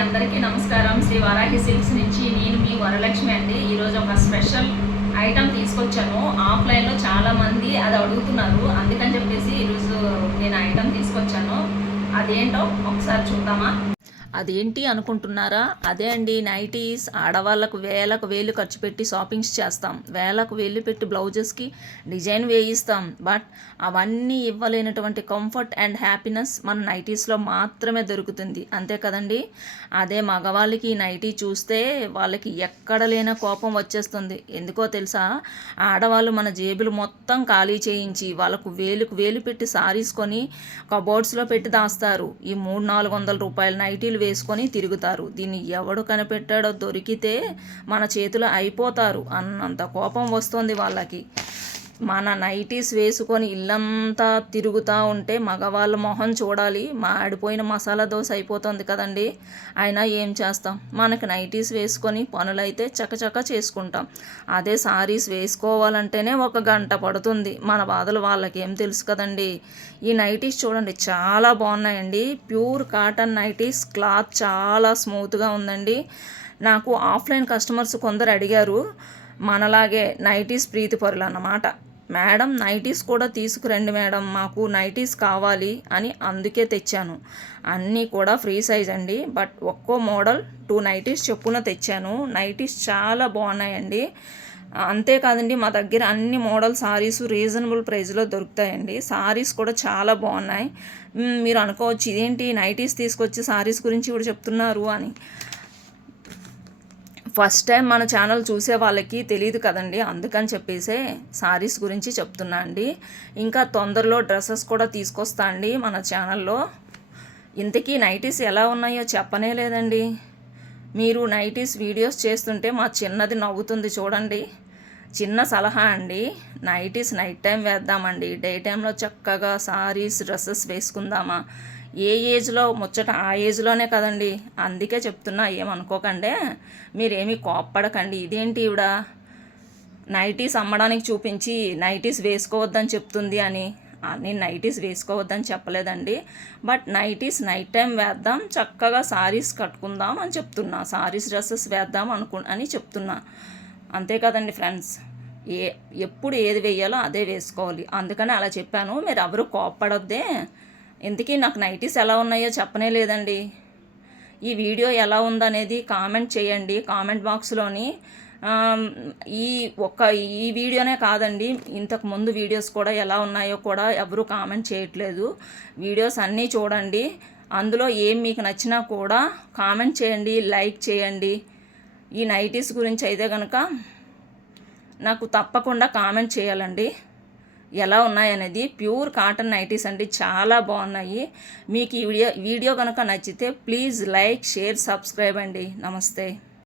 అందరికీ నమస్కారం. శ్రీ వారాహి సిల్క్స్ నుంచి నేను మీ వరలక్ష్మి అండి. ఈరోజు ఒక స్పెషల్ ఐటమ్ తీసుకొచ్చాను. ఆఫ్లైన్లో చాలా మంది అది అడుగుతున్నారు. అందుకని చెప్పేసి ఈరోజు నేను ఐటమ్ తీసుకొచ్చాను. అదేంటో ఒకసారి చూద్దామా? అదేంటి అనుకుంటున్నారా? అదే అండి నైటీస్ ఆడవాళ్ళకు వేలకు వేలు ఖర్చు పెట్టి షాపింగ్స్ చేస్తాం. వేలకు వేలు పెట్టి బ్లౌజెస్కి డిజైన్ వేయిస్తాం. బట్ అవన్నీ ఇవ్వలేనటువంటి కంఫర్ట్ అండ్ హ్యాపీనెస్ మన నైటీస్లో మాత్రమే దొరుకుతుంది. అంతే కదండి? అదే మగవాళ్ళకి నైటీ చూస్తే వాళ్ళకి ఎక్కడ లేన కోపం వచ్చేస్తుంది. ఎందుకో తెలుసా? ఆడవాళ్ళు మన జేబులు మొత్తం ఖాళీ చేయించి వాళ్ళకు వేలుకు వేలు పెట్టి సారీస్ కొని కబోర్డ్స్లో పెట్టి దాస్తారు. ఈ మూడు నాలుగు వందల రూపాయల నైటీలు వేసుకొని తిరుగుతారు. దీన్ని ఎవడు కనిపెట్టాడో దొరికితే మన చేతులు అయిపోతారు అన్నంత కోపం వస్తుంది వాళ్ళకి. మన నైటీస్ వేసుకొని ఇల్లంతా తిరుగుతూ ఉంటే మగవాళ్ళ మొహం చూడాలి. మాడిపోయిన మసాలా దోశ అయిపోతుంది కదండి. అయినా ఏం చేస్తాం? మనకి నైటీస్ వేసుకొని పనులైతే చకచక చేసుకుంటాం. అదే సారీస్ వేసుకోవాలంటేనే ఒక గంట పడుతుంది. మన బాధలు వాళ్ళకి ఏం తెలుసు కదండి. ఈ నైటీస్ చూడండి చాలా బాగున్నాయండి. ప్యూర్ కాటన్ నైటీస్ క్లాత్ చాలా స్మూత్గా ఉందండి. నాకు ఆఫ్లైన్ కస్టమర్స్ కొందరు అడిగారు మనలాగే నైటీస్ ప్రీతి పరులు అన్నమాట మేడం నైటీస్ కూడా తీసుకురండి మేడం మాకు నైటీస్ కావాలి అని అందుకే తెచ్చాను. అన్నీ కూడా ఫ్రీ సైజ్ అండి బట్ ఒక్కో మోడల్ టూ నైటీస్ చెప్పున తెచ్చాను. నైటీస్ చాలా బాగున్నాయండి. అంతేకాదండి మా దగ్గర అన్ని మోడల్ సారీస్ రీజనబుల్ ప్రైస్లో దొరుకుతాయండి. సారీస్ కూడా చాలా బాగున్నాయి. మీరు అనుకోవచ్చు ఇదేంటి నైటీస్ తీసుకొచ్చి సారీస్ గురించి కూడా చెప్తున్నారు అని. ఫస్ట్ టైం మన ఛానల్ చూసే వాళ్ళకి తెలియదు కదండి. అందుకని చెప్పేసే సారీస్ గురించి చెప్తున్నా అండి. ఇంకా తొందరలో డ్రెస్సెస్ కూడా తీసుకొస్తా అండి మన ఛానల్లో. ఇంతకీ నైటీస్ ఎలా ఉన్నాయో చెప్పనే లేదండి. మీరు నైటీస్ వీడియోస్ చేస్తుంటే మా చిన్నది నవ్వుతుంది చూడండి. చిన్న సలహా అండి. నైటీస్ నైట్ టైం వేద్దామండి. డే టైంలో చక్కగా సారీస్ డ్రెస్సెస్ వేసుకుందామా? ఏ ఏజ్లో? ముచ్చట ఆ ఏజ్లోనే కదండి. అందుకే చెప్తున్నా ఏమనుకోకండి. మీరేమీ కోప్పడకండి. ఇదేంటి ఈవిడ? నైటీస్ అమ్మడానికి చూపించి నైటీస్ వేసుకోవద్దని చెప్తుంది అని. నేను నైటీస్ వేసుకోవద్దని చెప్పలేదండి. బట్ నైటీస్ నైట్ టైం వేద్దాం చక్కగా సారీస్ కట్టుకుందాం అని చెప్తున్నా. సారీస్ డ్రెస్సెస్ వేద్దాం అనుకు అని చెప్తున్నా. అంతే కదండి ఫ్రెండ్స్. ఏ ఎప్పుడు ఏది వేయాలో అదే వేసుకోవాలి. అందుకని అలా చెప్పాను. మీరు ఎవరు కోప్పడొద్దే. ఇంతకీ నాకు నైటీస్ ఎలా ఉన్నాయో చెప్పనే లేదండి. ఈ వీడియో ఎలా ఉందనేది కామెంట్ చేయండి. కామెంట్ బాక్స్లోని ఈ ఒక్క ఈ వీడియోనే కాదండి ఇంతకు ముందు వీడియోస్ కూడా ఎలా ఉన్నాయో కూడా ఎవరూ కామెంట్ చేయట్లేదు. వీడియోస్ అన్నీ చూడండి. అందులో ఏం మీకు నచ్చినా కూడా కామెంట్ చేయండి లైక్ చేయండి. ఈ నైటీస్ గురించి అయితే కనుక నాకు తప్పకుండా కామెంట్ చేయాలండి. ఎలా ఉన్నాయనేది ప్యూర్ కాటన్ నైటీస్ అండి. చాలా బాగున్నాయి. మీకు ఈ వీడియో వీడియో కనుక నచ్చితే ప్లీజ్ లైక్ షేర్ సబ్స్క్రైబ్ అండి. నమస్తే.